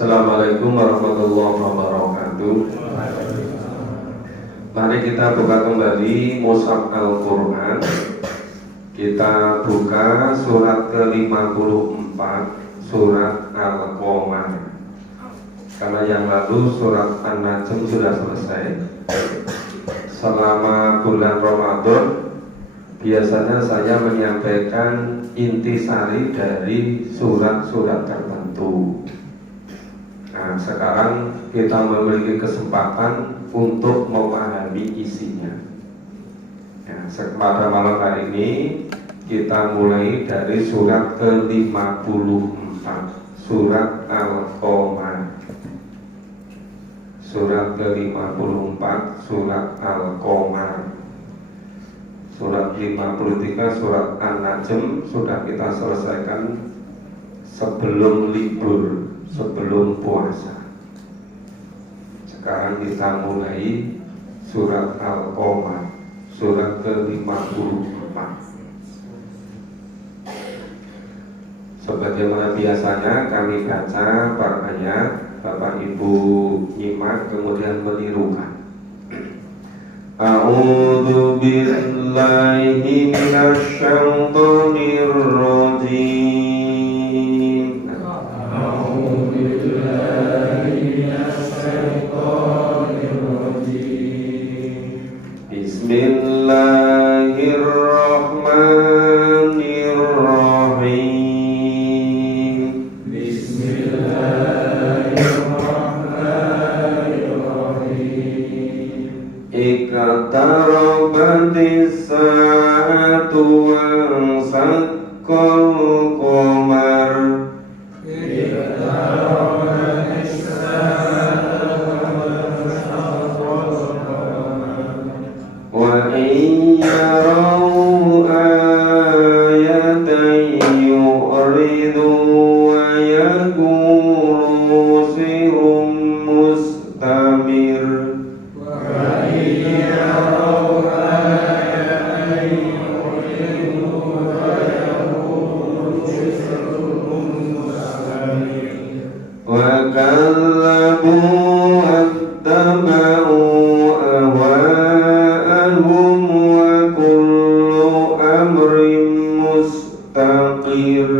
Assalamualaikum warahmatullahi wabarakatuh. Mari kita buka kembali Mushaf Al-Quran. Kita buka surat ke-54, surat Al-Qamar. Karena yang lalu surat An-Najm sudah selesai. Selama bulan Ramadan biasanya saya menyampaikan intisari dari surat-surat tertentu. Nah, sekarang kita memiliki kesempatan untuk memahami isinya. Ya, pada malam hari ini kita mulai dari surat ke-54, surat Al-Qamar. Surat ke-54, surat Al-Qamar. Surat 53, surat An-Najm sudah kita selesaikan sebelum libur, sebelum puasa. Sekarang kita mulai surat Al-Qamar, surat ke-54. Sebagaimana biasanya kami baca per ayat, Bapak Ibu nyimak kemudian menirukan. A'udzu billahi minasy syaithanir rajim. A'udzu billahi minasy syaithanir rajim. Bismillahirrahmanirrahim. Bismillahirrahmanirrahim. Iqtarabatis sa'atu wanshaqqal qamar. Iqtarabatis sa'atu wanshaqqal qamar. Wa in yarau ayatan yu'ridu wa yaqulu sirrum mustamir. وَكَذَّبُوا وَاتَّبَعُوا أَهْوَاءَهُمْ وَكُلُّ أَمْرٍ مُسْتَقِرٌ.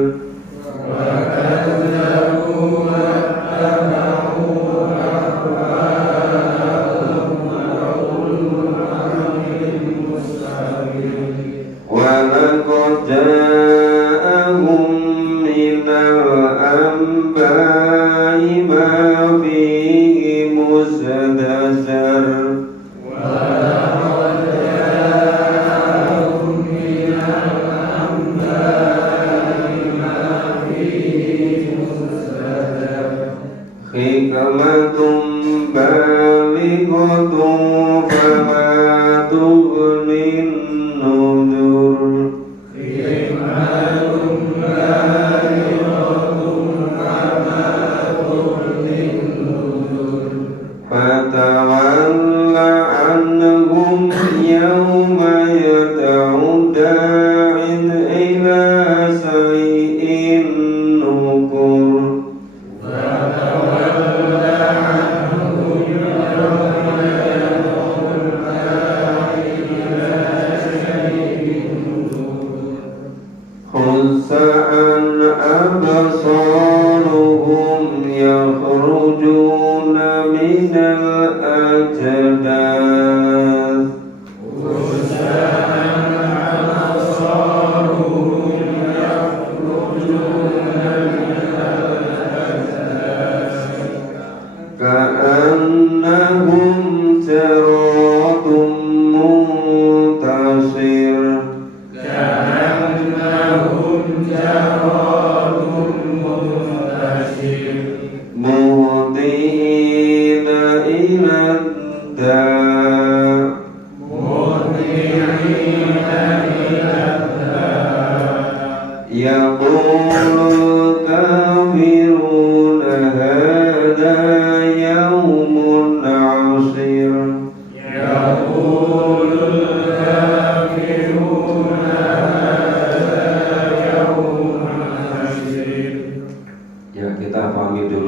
وَكَذَّبُوا وَاتَّبَعُوا أَهْوَاءَهُمْ وَكُلُّ أَمْرٍ مُسْتَقِرٌ. وَلَقَدْ جَاءَهُم مِّنَ الْأَنبَاءِ مَا فِيهِ مُزْدَجَرٌ. وَلَقَدْ جَاءَهُم مِّنَ الْأَنبَاءِ مَا فِيهِ مُزْدَجَرٌ. حِكْمَةٌ بَالِغَةٌ فَمَا تُغْنِ النُّذُرُ. فَتَوَلَّ عَنْهُمْ يَوْمَ يَدْعُ الدَّاعِ إِلَى شَيْءٍ نُكُرٍ. فَتَوَلَّ عَنْهُمْ يَوْمَ يَدْعُ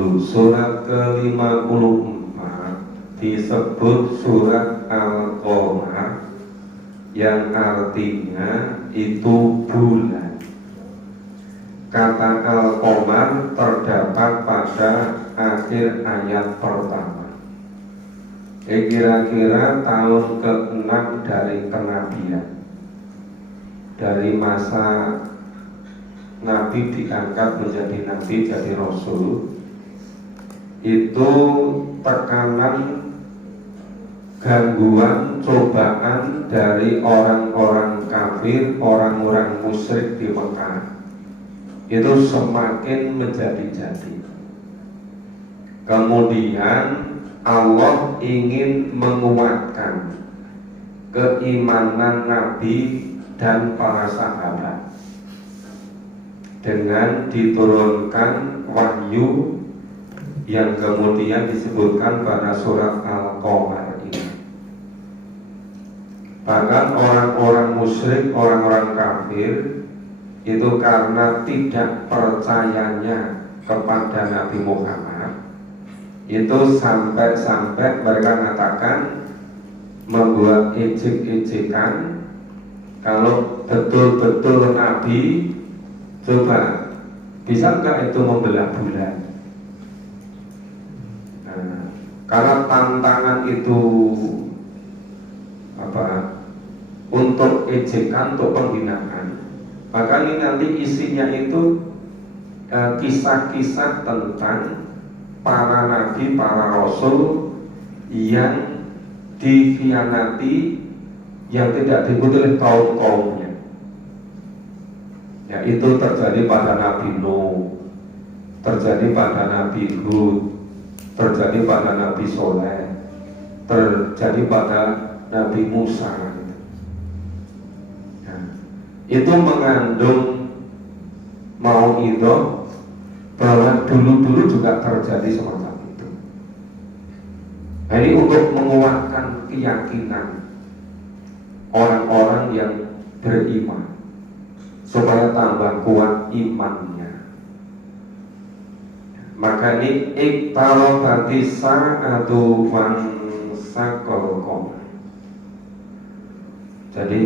dulu, surat ke-54 disebut surat Al-Qamar, yang artinya itu bulan. Kata Al-Qamar terdapat pada akhir ayat pertama. Kira-kira tahun ke-6 dari kenabian, dari masa Nabi diangkat menjadi Nabi, jadi Rasul, itu tekanan, gangguan, cobaan dari orang-orang kafir, orang-orang musyrik di Mekah itu semakin menjadi-jadi. Kemudian Allah ingin menguatkan keimanan Nabi dan para sahabat dengan diturunkan wahyu yang kemudian disebutkan pada surat Al-Qamar ini. Bahkan orang-orang musyrik, orang-orang kafir itu karena tidak percayanya kepada Nabi Muhammad, itu sampai-sampai mereka mengatakan, membuat ejek-ejekan, kalau betul-betul Nabi, coba bisa nggak itu membelah bulan? Nah, karena tantangan itu untuk ejekan, untuk penghinaan, maka ini nanti isinya itu kisah-kisah tentang para nabi, para rasul yang dikhianati, yang tidak diikuti oleh kaum-kaumnya. Ya, itu terjadi pada Nabi Nuh, terjadi pada Nabi Hud, terjadi pada Nabi Soleh, terjadi pada Nabi Musa. Ya, itu mengandung mau'idhah bahwa dulu-dulu juga terjadi semacam itu. Nah, ini untuk menguatkan keyakinan orang-orang yang beriman, supaya tambah kuat imannya. Maka ini iqtarabati sa'atu wansaqal qamar. Jadi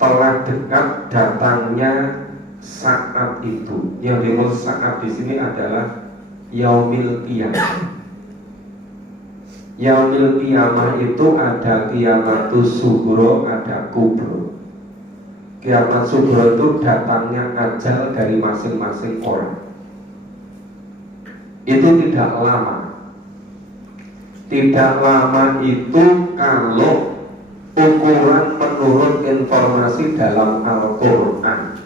telah dekat datangnya saat itu. Yang dimaksud saat di sini adalah yaumil qiyamah. Yaumil qiyamah itu ada qiyamatus sughra, ada kubro. Kiamat sughra itu datangnya ajal dari masing-masing orang. Itu tidak lama. Tidak lama itu kalau ukuran menurut informasi dalam Al-Quran.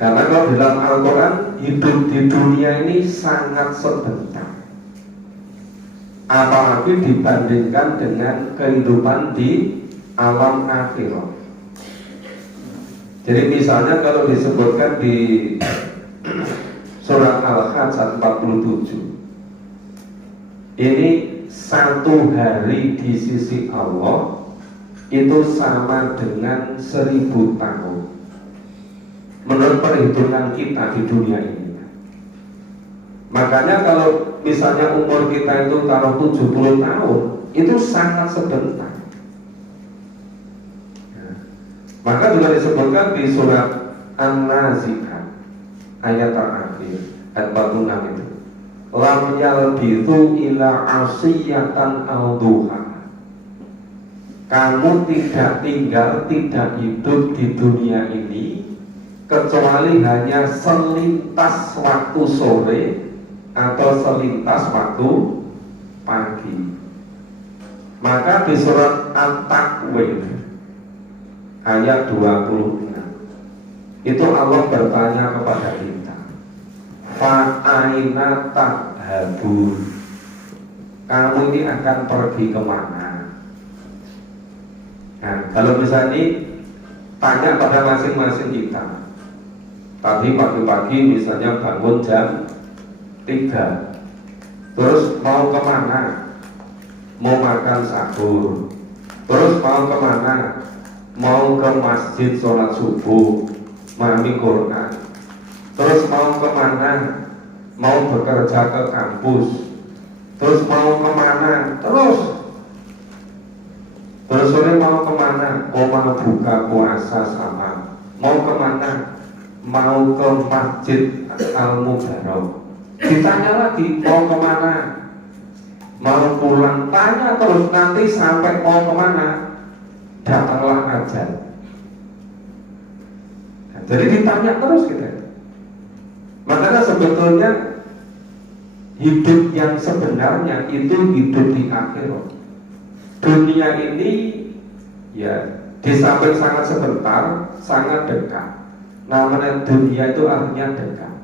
Karena kalau dalam Al-Quran, hidup di dunia ini sangat sebentar, apalagi dibandingkan dengan kehidupan di alam akhirat. Jadi misalnya kalau disebutkan di surat Al-Hajj 47, ini satu hari di sisi Allah itu sama dengan 1000 tahun menurut perhitungan kita di dunia ini. Makanya kalau misalnya umur kita itu taruh 70 tahun, itu sangat sebentar. Maka juga disebutkan di surat An-Nazi'at ayat terakhir, ayat 46 itu, lam yalbithu ila asiyatan al-duha. Kamu tidak tinggal, tidak hidup di dunia ini kecuali hanya selintas waktu sore atau selintas waktu pagi. Maka di surat At-Takwir ayat 26 itu Allah bertanya kepada kita, fa'aina tadhabun, kamu ini akan pergi kemana? Nah, kalau misalnya ini tanya pada masing-masing kita, tadi pagi-pagi misalnya bangun jam 3, terus mau kemana? Mau makan sahur. Terus mau kemana? Mau ke masjid sholat subuh, memahami Quran. terus mau kemana, mau bekerja ke kampus, terus mau kemana, terus sore mau kemana, mau buka puasa sama, mau kemana, mau ke masjid Al-Mubarok. Ditanya lagi mau kemana, mau pulang, tanya terus, nanti sampai mau kemana, datanglah ajal. Nah, jadi ditanya terus kita. Makanya sebetulnya hidup yang sebenarnya itu hidup di akhirat. Dunia ini ya di samping sangat sebentar, sangat dekat. Namanya dunia itu artinya dekat.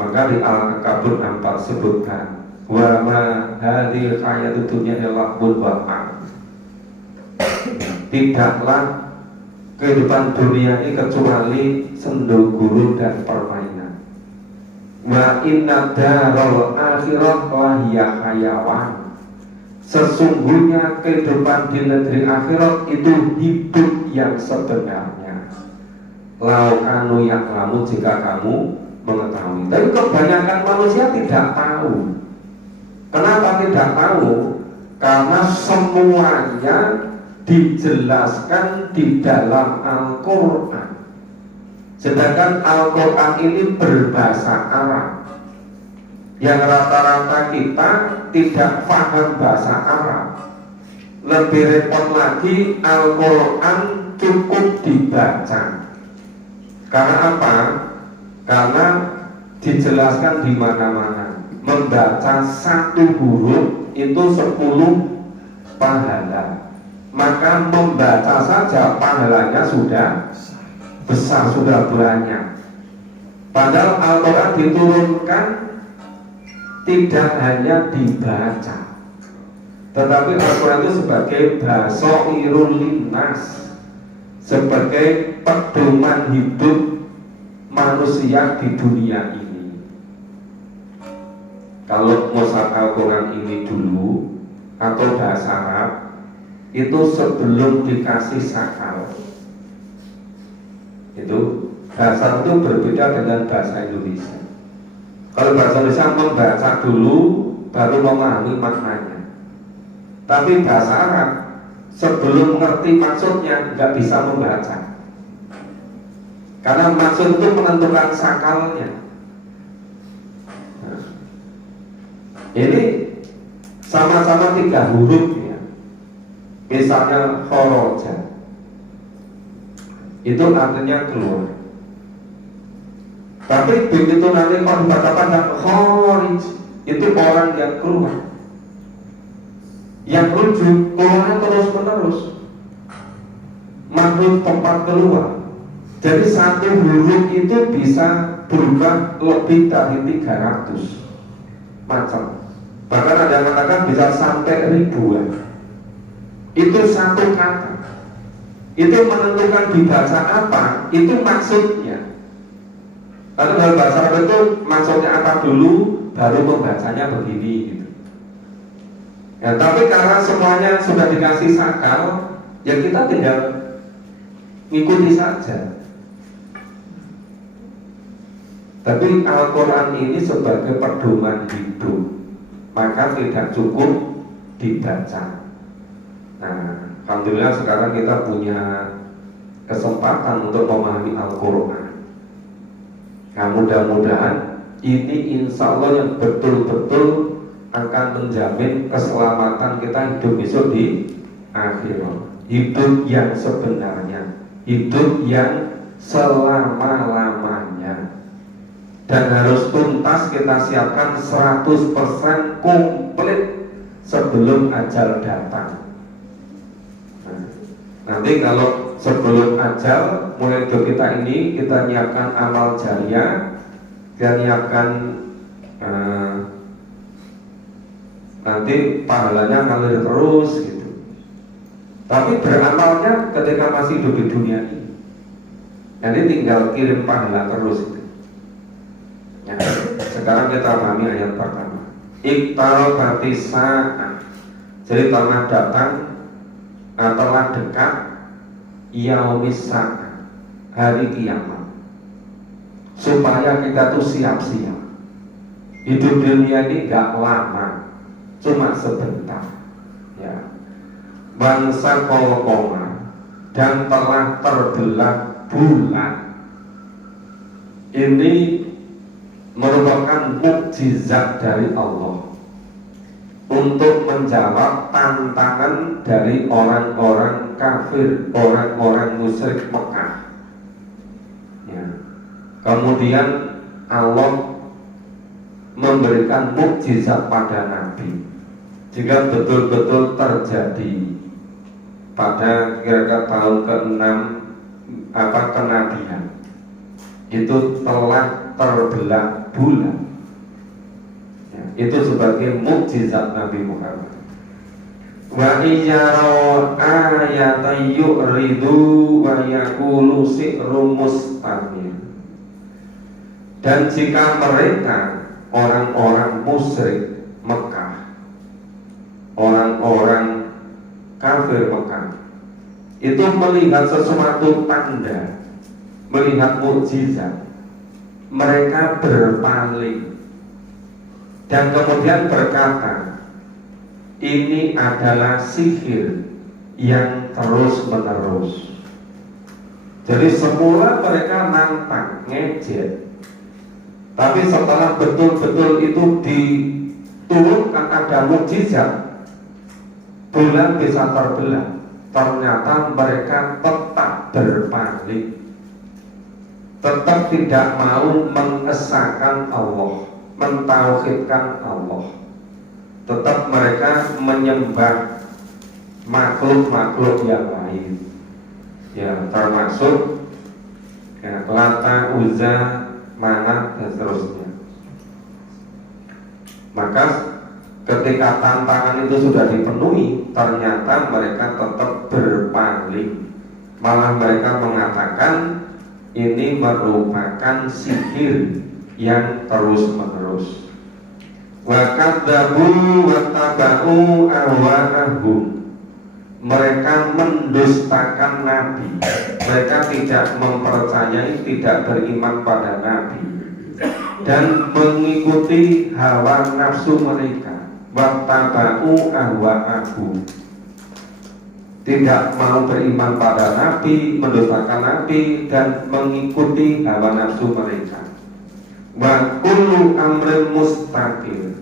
Maka di Al-Ankabut 4 sebutkan, wa ma hadhil hayatud dunya illa mulba'ah. Tidaklah kehidupan dunia ini kecuali sendu guru dan permainan. Wa inna daral akhirah lahiya hayawan. Sesungguhnya kehidupan di negeri akhirat itu hidup yang sebenarnya. Lau kanu ya'lamu, jika kamu mengetahui. Tapi kebanyakan manusia tidak tahu. Kenapa tidak tahu? Karena semuanya dijelaskan di dalam Al-Quran. Sedangkan Al-Quran ini berbahasa Arab. Yang rata-rata kita tidak paham bahasa Arab. Lebih repot lagi, Al-Quran cukup dibaca. Karena apa? Karena dijelaskan di mana-mana. Membaca satu huruf itu 10 pahala. Maka membaca saja pahalanya sudah besar, sudah banyak. Padahal Al-Quran diturunkan tidak hanya dibaca, tetapi Al-Quran itu sebagai basairul linnas, sebagai pedoman hidup manusia di dunia ini. Kalau mushaf Al-Quran ini dulu atau bahasa Arab itu sebelum dikasih sakal, itu bahasa itu berbeda dengan bahasa Indonesia. Kalau bahasa Indonesia membaca dulu baru memahami maknanya. Tapi bahasa Arab sebelum mengerti maksudnya nggak bisa membaca. Karena maksud itu menentukan sakalnya. Nah, ini sama-sama 3 huruf ya. Misalnya khoroja, itu artinya keluar. Tapi begitu nanti kalau dibaca panjang kharij, itu orang yang keluar, yang rujuk keluarnya terus menerus, makhluk tempat keluar. Jadi satu huruf itu bisa berubah lebih dari 300 macam. Bahkan ada yang mengatakan bisa sampai ribuan. Itu satu kata. Itu menentukan dibaca apa, itu maksudnya. Lalu dalam bahasa Arab itu maksudnya apa dulu, baru membacanya begini gitu. Ya, tapi karena semuanya sudah dikasih sakal, ya kita tinggal ngikuti saja. Tapi Al-Quran ini sebagai pedoman hidup, maka tidak cukup dibaca. Nah, alhamdulillah sekarang kita punya kesempatan untuk memahami Al-Quran. Nah, mudah-mudahan ini insya Allah yang betul-betul akan menjamin keselamatan kita hidup besok di akhirat. Hidup yang sebenarnya, hidup yang selama-lamanya. Dan harus tuntas kita siapkan 100% komplit sebelum ajal datang. Nah, nanti kalau sebelum ajal mulai hidup kita ini, kita nyiapkan amal jariah, kita nyiapkan nanti pahalanya ngalir terus gitu. Tapi beramalnya ketika masih hidup di dunia ini, nanti tinggal kirim pahala terus gitu. Ya, sekarang kita pahami ayat pertama. Iqtarabatis sa'ah, jadi telah datang telah dekat yaumis sa'ah, hari kiamat. supaya kita tuh siap-siap. Hidup dunia ini gak lama, cuma sebentar. Ya. Bangsa kolkoma dan telah terbelah bulan. Ini merupakan mukjizat dari Allah untuk menjawab tantangan dari orang-orang kafir, orang-orang musyrik Mekah. Ya. Kemudian Allah memberikan mukjizat pada Nabi. Jika betul-betul terjadi pada kira-kira tahun ke-6 kenabian, itu telah terbelah bulan. Ya, itu sebagai mukjizat Nabi Muhammad. Wa iyyara ayatan yu'ridu wa yaqulu si'ru mustamir. Dan jika mereka orang-orang musyrik Mekah, orang-orang kafir Mekah itu melihat sesuatu tanda, melihat mukjizat, mereka berpaling dan kemudian berkata, ini adalah sihir yang terus menerus. Jadi semula mereka nantang, ngejek, tapi setelah betul-betul itu diturunkan ada mukjizat, bulan bisa terbelah. Ternyata mereka tetap berpaling, tetap tidak mau mengesahkan Allah, mentauhidkan Allah. Tetap mereka menyembah makhluk-makhluk yang lain, ya, termasuk ya, Lata, Uzza, Manat dan seterusnya. Maka ketika tantangan itu sudah dipenuhi, ternyata mereka tetap berpaling. Malah mereka mengatakan ini merupakan sihir yang terus-menerus. Wa kadzabu wa tabau ahwa'ahum. Mereka mendustakan Nabi. Mereka tidak mempercayai, tidak beriman pada Nabi dan mengikuti hawa nafsu mereka. Wa tabau ahwa'ahum. Tidak mau beriman pada Nabi, mendustakan Nabi dan mengikuti hawa nafsu mereka. Wa kullu amrin mustaqil.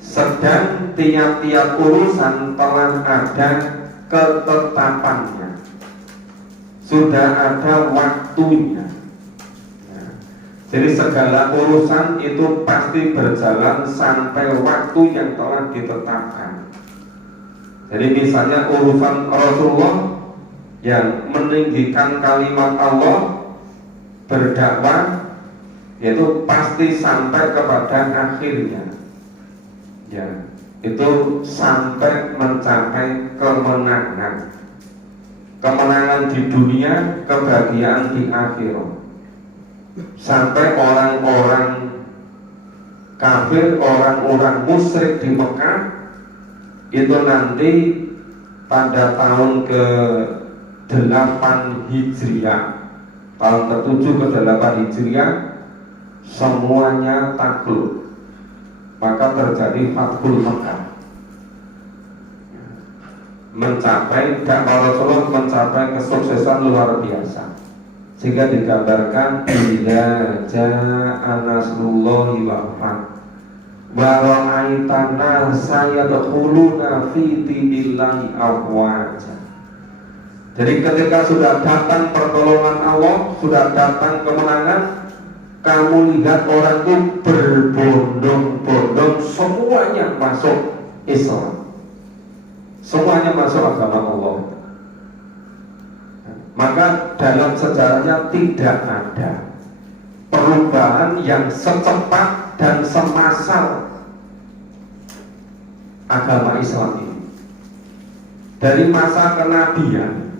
Sedang tiap-tiap urusan telah ada ketetapannya, sudah ada waktunya. Jadi segala urusan itu pasti berjalan sampai waktu yang telah ditetapkan. Jadi misalnya urusan Rasulullah yang meninggikan kalimat Allah, berdakwah, yaitu pasti sampai kepada akhirnya. Ya, itu sampai mencapai kemenangan. Kemenangan di dunia, kebahagiaan di akhirat. Sampai orang-orang kafir, orang-orang musyrik di Mekah itu nanti pada tahun ke-8 Hijriah, tahun ke-7 ke-8 Hijriah, semuanya takluk. Maka terjadi Fathul Mekah, mencapai dakwah Rasulullah mencapai kesuksesan luar biasa, sehingga digambarkan idza jaa nasrullahi wal fath wa ra'aitana sayadkhuluna fi dinillahi afwaja. Jadi ketika sudah datang pertolongan Allah, sudah datang kemenangan, kamu lihat orang itu berbondong-bondong semuanya masuk Islam, semuanya masuk agama Allah. Maka dalam sejarahnya tidak ada perubahan yang secepat dan semassal agama Islam ini. Dari masa kenabian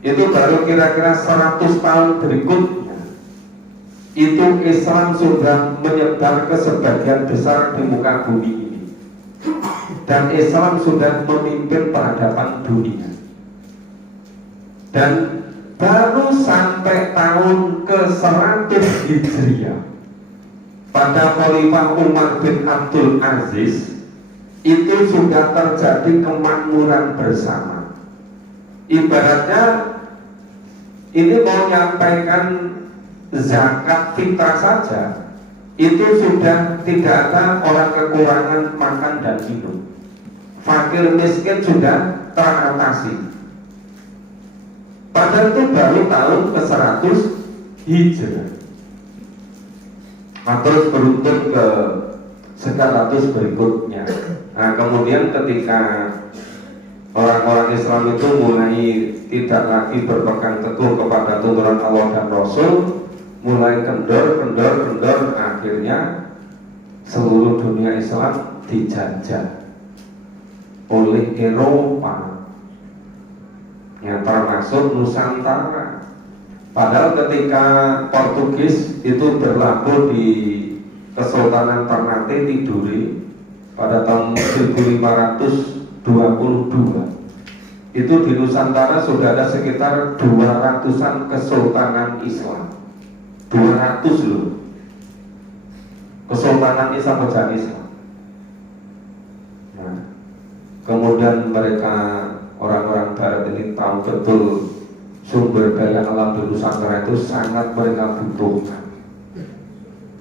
itu baru kira-kira 100 tahun berikutnya itu Islam sudah menyebar ke sebagian besar di muka bumi ini, dan Islam sudah memimpin peradaban dunia. Dan baru sampai tahun ke-100 Hijriah pada Khalifah Umar bin Abdul Aziz itu sudah terjadi kemakmuran bersama. Ibaratnya ini mau menyampaikan zakat fitrah saja, itu sudah tidak ada orang kekurangan makan dan minum. Fakir miskin sudah teratasi. Padahal itu baru tahun ke-100 Hijrah. Terus beruntun ke 100 berikutnya. Nah, kemudian ketika orang-orang Islam itu mulai tidak lagi berpegang teguh kepada tuntunan Allah dan Rasul, mulai kendor, akhirnya seluruh dunia Islam dijajah oleh Eropa, yang termasuk Nusantara. Padahal ketika Portugis itu berlabuh di Kesultanan Ternate Tidore pada tahun 1522, itu di Nusantara sudah ada sekitar 200-an kesultanan Islam. 200 loh, kesultanan Islam, kerajaan Islam. Nah, kemudian mereka orang-orang Barat ini tahu betul sumber daya alam di Nusantara itu sangat mereka butuhkan.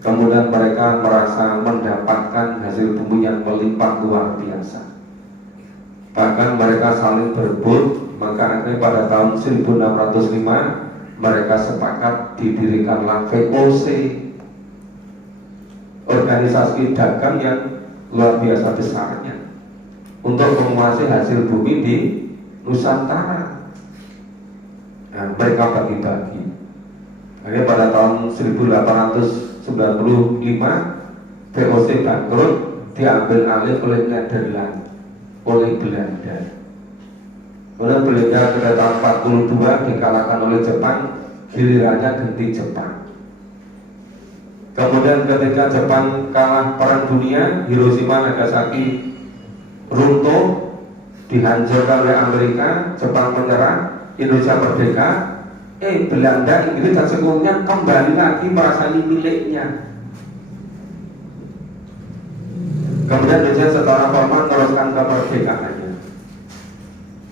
Kemudian mereka merasa mendapatkan hasil bumi yang melimpah luar biasa. Bahkan mereka saling berebut. Maka akhirnya pada tahun 1605 mereka sepakat didirikanlah VOC, organisasi dagang yang luar biasa besarnya, untuk menguasai hasil bumi di Nusantara. Nah, mereka bagi-bagi. Akhirnya pada tahun 1895 VOC bangkrut, diambil alih oleh Nederland, oleh Belanda. Kemudian Belanda pada tahun 42 dikalahkan oleh Jepang, gilirannya ganti Jepang. Kemudian ketika Jepang kalah perang dunia, Hiroshima Nagasaki runtuh, dihancurkan oleh Amerika, Jepang menyerah, Indonesia merdeka. Belanda, Inggris dan sekelumnya kembali lagi merasani miliknya. Kemudian Indonesia secara formal meneruskan kemerdekaannya.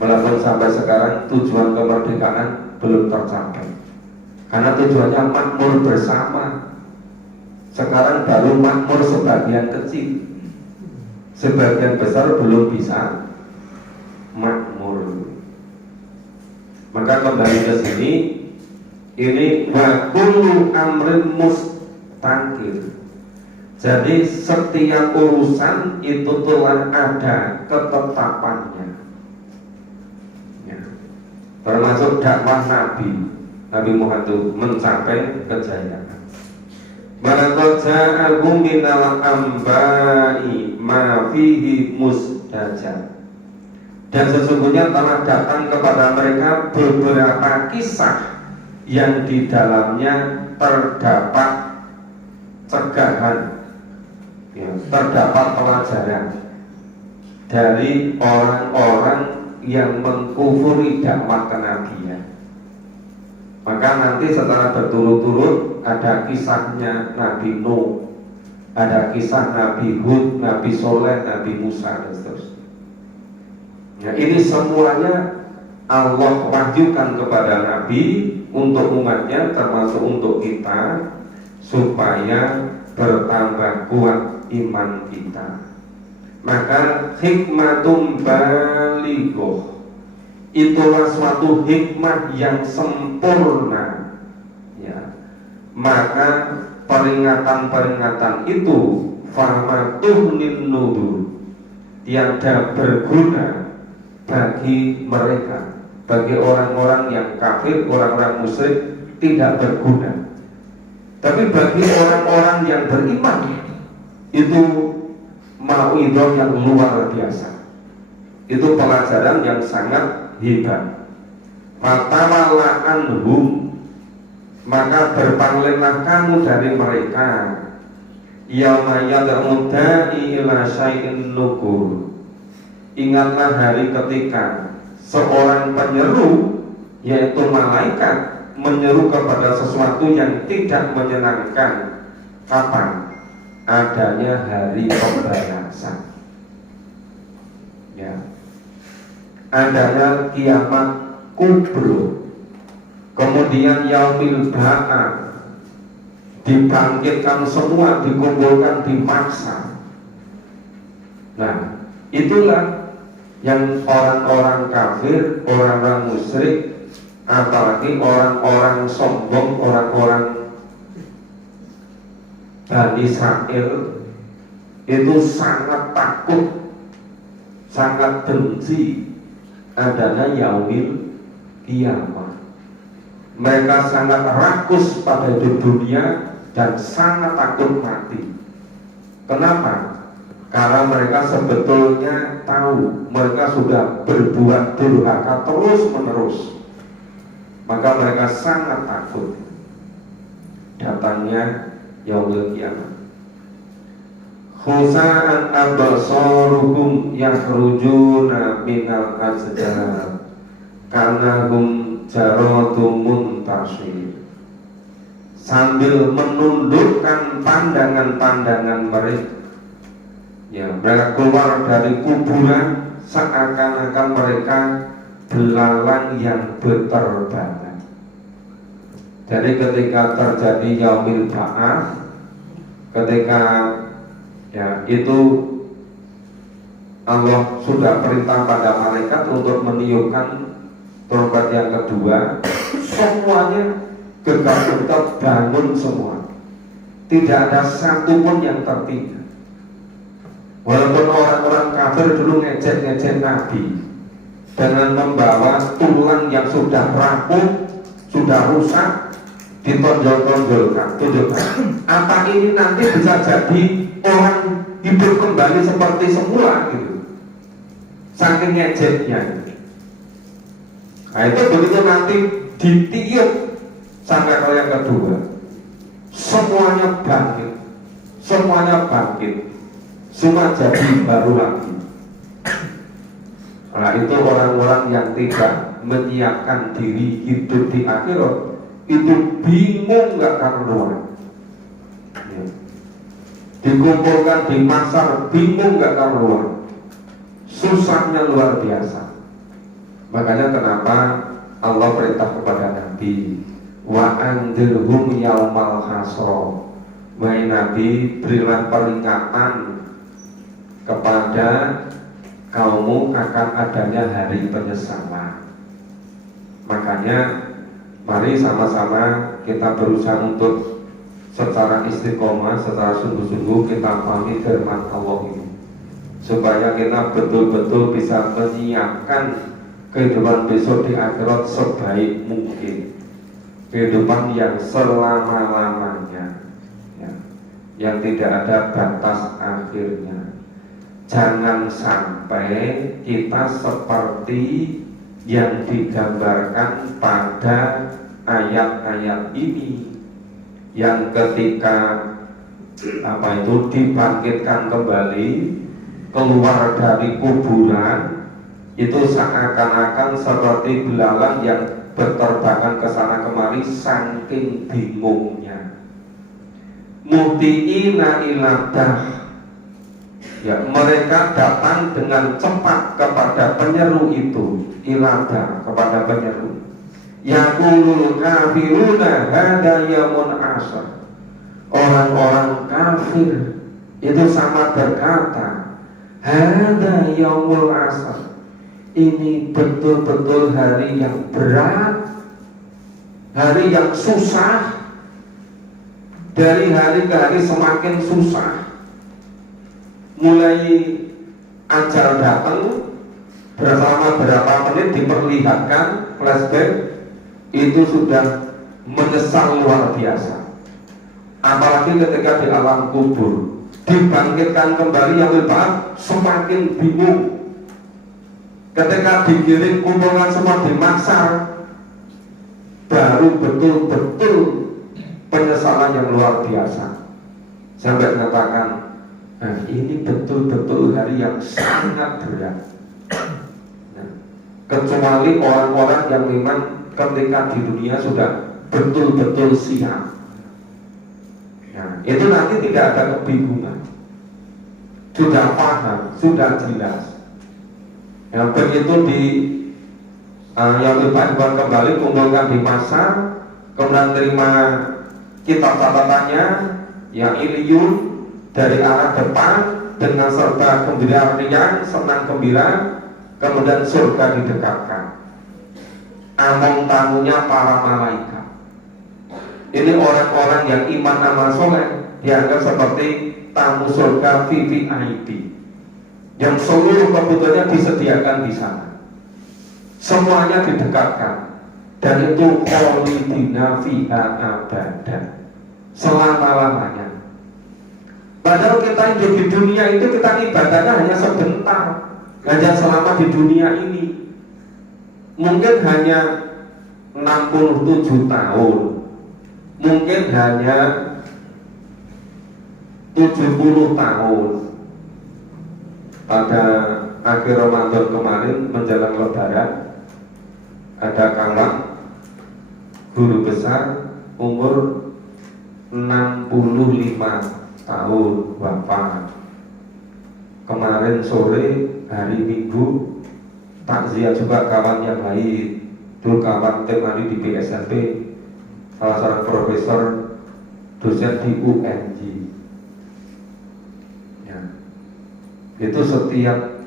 Walaupun sampai sekarang tujuan kemerdekaan belum tercapai, karena tujuannya makmur bersama. Sekarang baru makmur sebagian kecil, sebagian besar belum bisa makmur. Maka kembali ke sini, ini wa kullu amrin mustaqil. Jadi setiap urusan itu telah ada ketetapannya, ya. Termasuk dakwah Nabi Muhammad mencapai kejayaan. Balaqad ja'akum minal amba'i ma fihi mustajab. Dan sesungguhnya telah datang kepada mereka beberapa kisah yang di dalamnya terdapat cegahan, ya, terdapat pelajaran dari orang-orang yang mengkufuri dakwah kenabian. Maka nanti setelah berturut-turut ada kisahnya Nabi Nuh, ada kisah Nabi Hud, Nabi Soleh, Nabi Musa dan seterusnya. Ya, ini semuanya Allah wahyukan kepada Nabi untuk umatnya, termasuk untuk kita, supaya bertambah kuat iman kita. Maka hikmatum balighoh, itulah suatu hikmah yang sempurna, ya. Maka peringatan-peringatan itu famatuhnin nudur, tiada berguna bagi mereka, bagi orang-orang yang kafir, orang-orang musyrik, tidak berguna. Tapi bagi orang-orang yang beriman, itu mauidhah yang luar biasa. Itu pelajaran yang sangat hebat. Fatawalla anhum, maka berpalinglah kamu dari mereka. Yauma yad'u da'i ila syai'in nukur. Ingatlah hari ketika seorang penyeru yaitu malaikat menyeru kepada sesuatu yang tidak menyenangkan. Kapan? Adanya hari pembalasan, ya, adanya kiamat kubro, kemudian yaumil ba'ats, dibangkitkan semua, dikumpulkan di mahsyar. Nah, itulah yang orang-orang kafir, orang-orang musyrik, apalagi orang-orang sombong, orang-orang Bani Israil itu sangat takut, sangat benci adanya yaumil kiamat. Mereka sangat rakus pada hidup dunia dan sangat takut mati. Kenapa? Karena mereka sebetulnya tahu mereka sudah berbuat durhaka terus menerus, maka mereka sangat takut datangnya yaumil kiamat. Khusa'an absaruhum yakhrujuna minal ajdar kanahum jaradum muntashir, sambil menundukkan pandangan-pandangan mereka, ya, mereka keluar dari kuburan seakan-akan mereka belalang yang berterbangan. Jadi ketika terjadi yaumil ba'ats, ketika ya itu Allah sudah perintah pada malaikat untuk meniupkan trompet yang kedua, semuanya gegap-gegap bangun semua, tidak ada satupun yang tertinggal. Walaupun orang-orang kafir dulu ngejek-ngejek Nabi dengan membawa tulang yang sudah rapuh, sudah rusak, ditonjol-tonjolkan, tunjukkan apa ini nanti bisa jadi orang hidup kembali seperti semula gitu, saking ngejeknya. Nah itu begitu nanti ditiup sampai kali yang kedua, semuanya bangkit, semua jadi baru lagi. Nah itu orang-orang yang tidak menyiapkan diri hidup di akhirat itu bingung gak karuan, ya. Dikumpulkan di mahsyar bingung gak karuan, susahnya luar biasa. Makanya kenapa Allah perintah kepada Nabi, wa andirhum yaumal hasra, wahai Nabi, berilah peringatan kepada kaummu akan adanya hari penyesalan. Makanya mari sama-sama kita berusaha untuk secara istiqomah, secara sungguh-sungguh kita pahami firman Allah ini, supaya kita betul-betul bisa menyiapkan kehidupan besok di akhirat sebaik mungkin, kehidupan yang selama-lamanya, ya, yang tidak ada batas akhirnya. Jangan sampai kita seperti yang digambarkan pada ayat-ayat ini, yang ketika dibangkitkan kembali keluar dari kuburan itu seakan-akan seperti belalang yang berterbangan ke sana kemari saking bingungnya. Muhtiina iladah, ya, mereka datang dengan cepat kepada penyeru itu, ilada, kepada penyeru. Yaqulul kafiruna hada yamun asar, orang-orang kafir itu sama berkata, hada yaumul asar, ini betul-betul hari yang berat, hari yang susah, dari hari ke hari semakin susah. Mulai ajal datang, bersama berapa menit diperlihatkan flashback, itu sudah menyesal luar biasa. Apalagi ketika di alam kubur dibangkitkan kembali yang lebih semakin bingung. Ketika digiring kumpulan semua di mahsyar, baru betul-betul penyesalan yang luar biasa, sampai mengatakan, nah, ini betul-betul hari yang sangat berat. Nah, kecuali orang-orang yang memang ketika di dunia sudah betul-betul siap. Nah, itu nanti tidak ada kebingungan, sudah paham, sudah jelas. Yang begitu di yang dibangun kembali, kumpulkan di pasar, kemudian terima kitab catatannya yang iliyun dari arah depan dengan serta gembira riang, senang gembira, kemudian surga didekatkan. Among tamunya para malaikat. Ini orang-orang yang iman amal soleh dianggap seperti tamu surga VVIP yang seluruh kebutuhannya disediakan di sana. Semuanya didekatkan, dan itu kholidina fiha abadan, selama-lamanya. Padahal kita hidup di dunia itu, kita ibadahnya hanya sebentar, hanya selama di dunia ini. Mungkin hanya 67 tahun, mungkin hanya 70 tahun. Pada akhir Ramadan kemarin menjelang Lebaran, ada kawan guru besar umur 65 tahun wafat. Kemarin sore hari Minggu takziah juga kawan yang lain. Dulu kawan temani di BSLP, salah seorang profesor dosen di UNJ. Ya. Itu setiap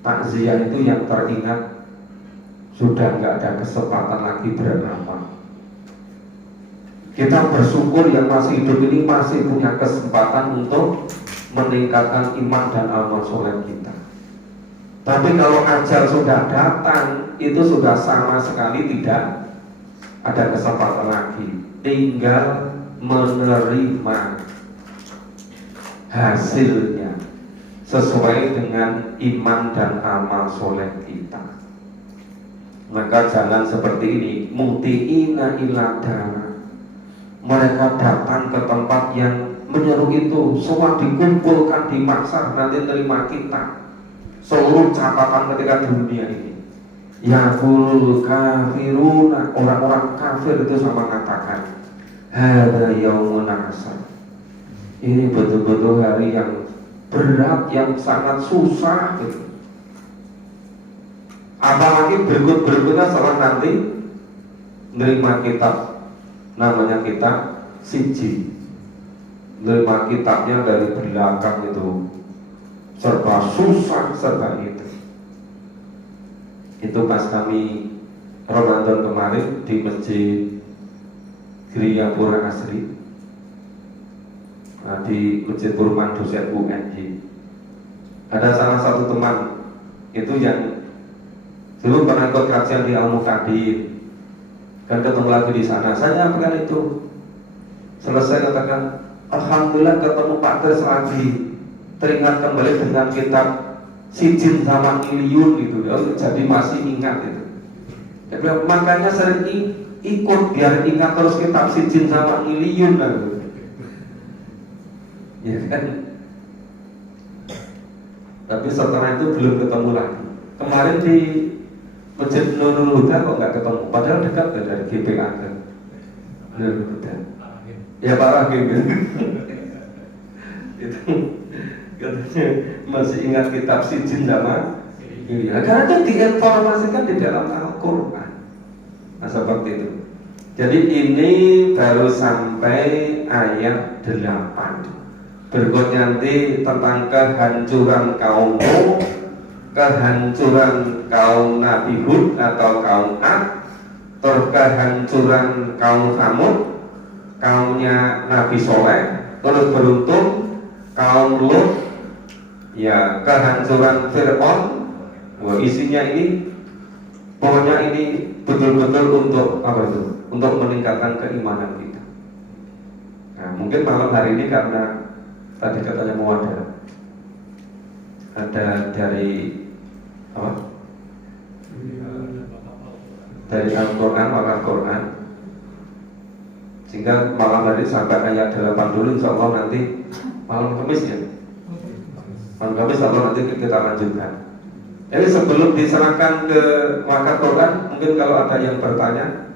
takziah itu yang teringat sudah nggak ada kesempatan lagi bernafas. Kita bersyukur yang masih hidup ini masih punya kesempatan untuk meningkatkan iman dan amal soleh kita. Tapi kalau ajal sudah datang, itu sudah sama sekali tidak ada kesempatan lagi. Tinggal menerima hasilnya sesuai dengan iman dan amal soleh kita. Maka jangan seperti ini, muti'ina ila dara. Mereka datang ke tempat yang menyeru itu, semua dikumpulkan di mahsyar, nanti terima kita seluruh catatan ketika dunia ini. Yaqulul kafiruna, orang-orang kafir itu sama mengatakan, hadza yaumun asar. Ini betul-betul hari yang berat, yang sangat susah gitu. Apalagi berikut-berikutnya setelah nanti menerima kitab, namanya kitab siji. Menerima kitabnya dari belakang itu serba susah, serba itu. Itu pas kami Ramadan kemarin di Masjid Griyapura Asri, di Masjid Burman dosen UNJ. Ada salah satu teman itu yang dulu pernah ikut kajian di Al-Muqaddim, kan ketemu lagi di sana. Saya nyampaikan itu, selesai katakan, alhamdulillah ketemu Pak Ters lagi, teringat kembali dengan kitab Sijin sama Iliyun gitu. Jadi masih ingat itu. Jadi, makanya sering ikut biar ingat terus kitab Sijin sama Iliyun gitu. Ya kan? Tapi setelah itu belum ketemu lagi. Kemarin di Masjid Nurul Huda kok nggak ketemu, padahal dekat dari GPA kan. Nurul Huda. Ya Pak Rahim itu katanya masih ingat kitab Sijin sama ini. Karena itu diinformasikan di dalam Al-Quran. Nah seperti itu. Jadi ini baru sampai ayat 8. Berikutnya nanti tentang kehancuran kaum Nuh, kehancuran kaum Nabi Hud atau kaum Ad, terus kehancuran kaum Tsamud, kaumnya Nabi Soleh, terus beruntung kaum Lut, ya kehancuran Fir'aun. Wah, isinya ini, pokoknya ini betul-betul untuk apa itu? Untuk meningkatkan keimanan kita. Nah, mungkin malam hari ini karena tadi katanya mau ada dari apa? Dari Al-Quran, wakaf Quran, sehingga malam hari sampai ayat 8 dulu, insya Allah nanti malam Kamis ya. Malam Kamis Allah nanti kita lanjutkan. Jadi sebelum diserahkan ke wakaf Quran, mungkin kalau ada yang bertanya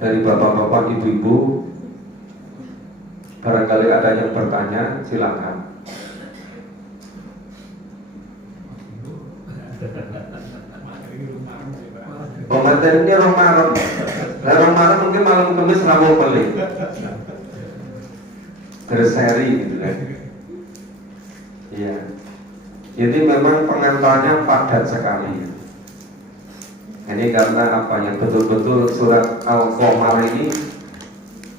dari bapak-bapak, ibu-ibu, barangkali ada yang bertanya, silakan. Oh, materinya Ramadan. Ramadan mungkin malam Kamis Rabu beli. Berseri gitu kan. Iya. Jadi memang pengantarnya padat sekali. Ini karena apa ya, betul-betul surat Al-Qamar ini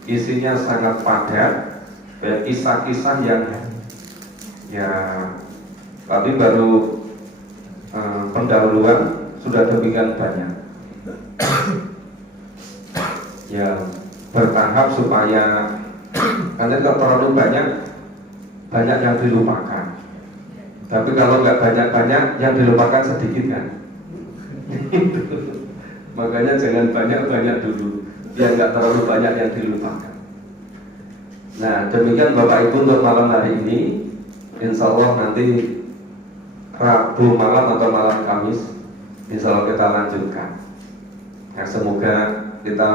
isinya sangat padat, kisah-kisah yang ya tadi baru pendahuluan sudah demikian banyak. Ya bertahap supaya karena kalau terlalu banyak yang dilupakan. Tapi kalau nggak banyak yang dilupakan sedikit kan. Makanya jangan banyak dulu, biar nggak terlalu banyak yang dilupakan. Nah demikian Bapak Ibu untuk malam hari ini. Insya Allah nanti Rabu malam atau malam Kamis insya Allah kita lanjutkan. Nah, semoga kita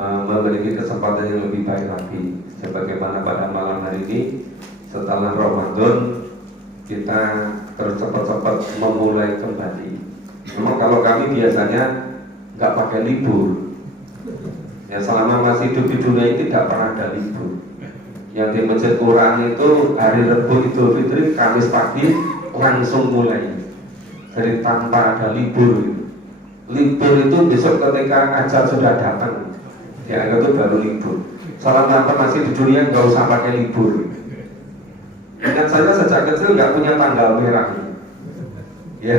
memiliki kesempatan yang lebih baik lagi. Sebagaimana pada malam hari ini setelah Ramadan kita terus cepat-cepat memulai kembali. Memang kalau kami biasanya nggak pakai libur. Ya selama masih hidup di dunia ini tidak pernah ada libur. Yang di Masjid Quran itu hari Rabu Idul Fitri, Kamis pagi langsung mulai. Jadi tanpa ada libur. Libur itu besok ketika ajal sudah datang, ya itu baru libur. Selama masih di dunia nggak usah pakai libur. Ingat saja sejak kecil nggak punya tanggal merah. Ya,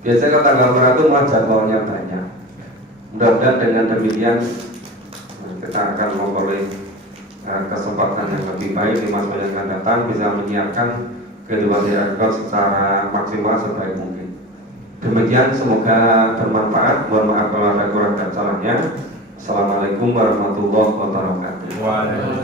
biasanya kalau tanggal merah itu jadwalnya banyak. Mudah-mudahan dengan demikian kita akan memperoleh kesempatan yang lebih baik di masa yang akan datang, bisa menyiapkan kehidupan akhirat secara maksimal sebaik mungkin. Demikian, semoga bermanfaat. Mohon maaf kalau ada kurang dan salahnya. Assalamualaikum warahmatullahi wabarakatuh.